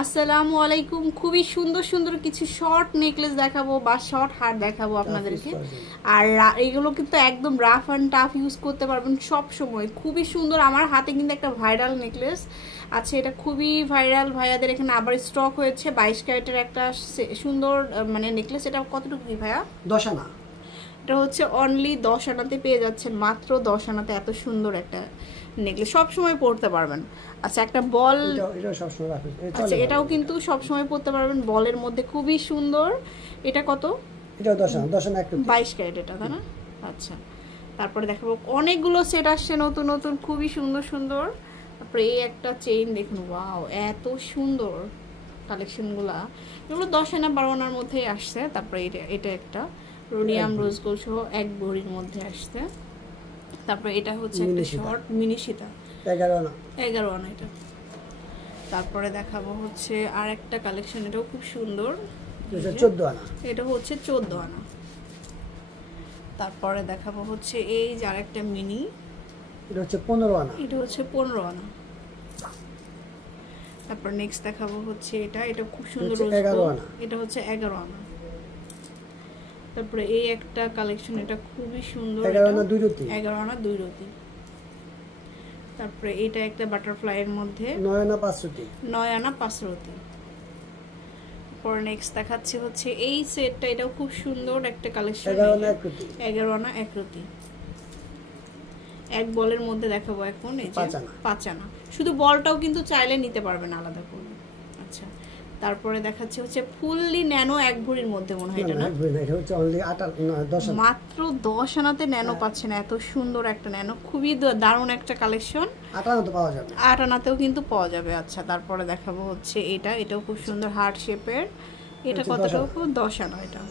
আসসালামু আলাইকুম। খুবই সুন্দর সুন্দর কিছু শর্ট নেকলেস দেখাবো বা শর্ট হার দেখাবো আপনাদেরকে। আর এগুলো কিন্তু একদম রাফ অ্যান্ড টাফ ইউজ করতে পারবেন সব সময়। খুবই সুন্দর। আমার হাতে কিন্তু একটা ভাইরাল নেকলেস আছে, এটা খুবই ভাইরাল। ভাইয়াদের এখানে আবার স্টক হয়েছে 22 ক্যারেটের একটা সুন্দর মানে নেকলেস। এটা কতটুকু কি ভাইয়া? 10 আনা। এটা হচ্ছে অনলি 10 আনাতে পেয়ে যাচ্ছেন, মাত্র 10 আনাতে এত সুন্দর একটা নেকলেস সব সময় পরতে পারবেন। আচ্ছা, একটা বল, এটা সব সময় রাখবেন। আচ্ছা এটাও কিন্তু সব সময় পরতে পারবেন, বলের মধ্যে খুবই সুন্দর। এটা কত? এটা 10 আনা, 10 আনা একটু 22 ক্যারেট এটা, তাই না? আচ্ছা, তারপরে দেখাবো অনেকগুলো সেট আসছে নতুন নতুন, খুবই সুন্দর সুন্দর। তারপরে এই একটা চেইন দেখুন, ওয়াও এত সুন্দর কালেকশনগুলা। এগুলো 10 আনা 12 আনার মধ্যেই আসছে। তারপরে এটা একটা রোডিয়াম রোজ গোল্ড সহ এক ভরির মধ্যে আসছে। তারপরে এটা হচ্ছে একটা শর্ট মিনি সীতা 11 আনা, 11 আনা এটা। তারপরে দেখাবো হচ্ছে আর একটা কালেকশন, এটাও খুব সুন্দর, 14 আনা। এটা হচ্ছে 14 আনা। তারপরে দেখাবো হচ্ছে এই যে আরেকটা মিনি, এটা হচ্ছে 15 আনা। এটা হচ্ছে 15 আনা। তারপর নেক্সট দেখাবো হচ্ছে এটা খুব সুন্দর, 11 আনা। এটা হচ্ছে 11 আনা। তারপরে এই একটা কালেকশন, এটা খুবই সুন্দর, 11 আনা 2 রতি, 11 আনা 2 রতি। তারপরে এটা একটা বাটারফ্লাই এর মধ্যে 9 আনা 5 রতি, 9 আনা 5 রতি। পর নেক্সট দেখাচ্ছি হচ্ছে এই সেটটা, এটাও খুব সুন্দর একটা কালেকশন, 11 আনা 1 রতি, 11 আনা 1 রতি। এক বলের মধ্যে দেখাবো এখন, এই যে 5 আনা। শুধু বলটাও কিন্তু চাইলে নিতে পারবেন আলাদা করে। আচ্ছা, তারপরে দেখাচ্ছে হচ্ছে ফুললি ন্যানো এক ভরির মধ্যে, মনে হয় এটা না? এটা হচ্ছে অনলি 10 আনা, মাত্র 10 আনাতে ন্যানো পাচ্ছেন। এত সুন্দর একটা ন্যানো, খুবই দারুণ একটা কালেকশন। 8 আনা তো পাওয়া যাবে, 8 আনাতেও কিন্তু পাওয়া যাবে। আচ্ছা, তারপরে দেখাবো হচ্ছে এটাও খুব সুন্দর হার্ট শেপের। এটা কতটাও 10 আনা এটা।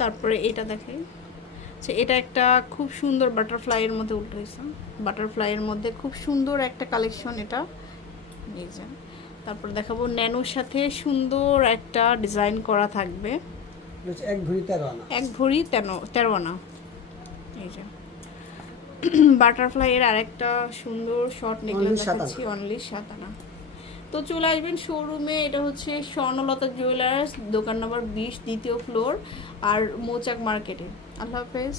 তারপরে এটা দেখে, আচ্ছা এটা একটা খুব সুন্দর বাটারফ্লাই এর মধ্যে উল্টো হয়েছে, বাটারফ্লাই এর মধ্যে খুব সুন্দর একটা কালেকশন এটা, এই যে। তারপর দেখাবো ন্যানোর সাথে সুন্দর একটা ডিজাইন করা থাকবে, এক ভরি 13 আনা, এক ভরি 13 আনা, এই যে। বাটারফ্লাই এর আরেকটা সুন্দর শর্ট নেকলেস দেখাচ্ছি, অনলি 7 আনা। তো চলে আসবেন শোরুমে। এটা হচ্ছে স্বর্ণলতা জুয়েলার্স, দোকান নম্বর 20, দ্বিতীয় ফ্লোর, আর মৌচাক মার্কেটে। আল্লাহ হাফেজ।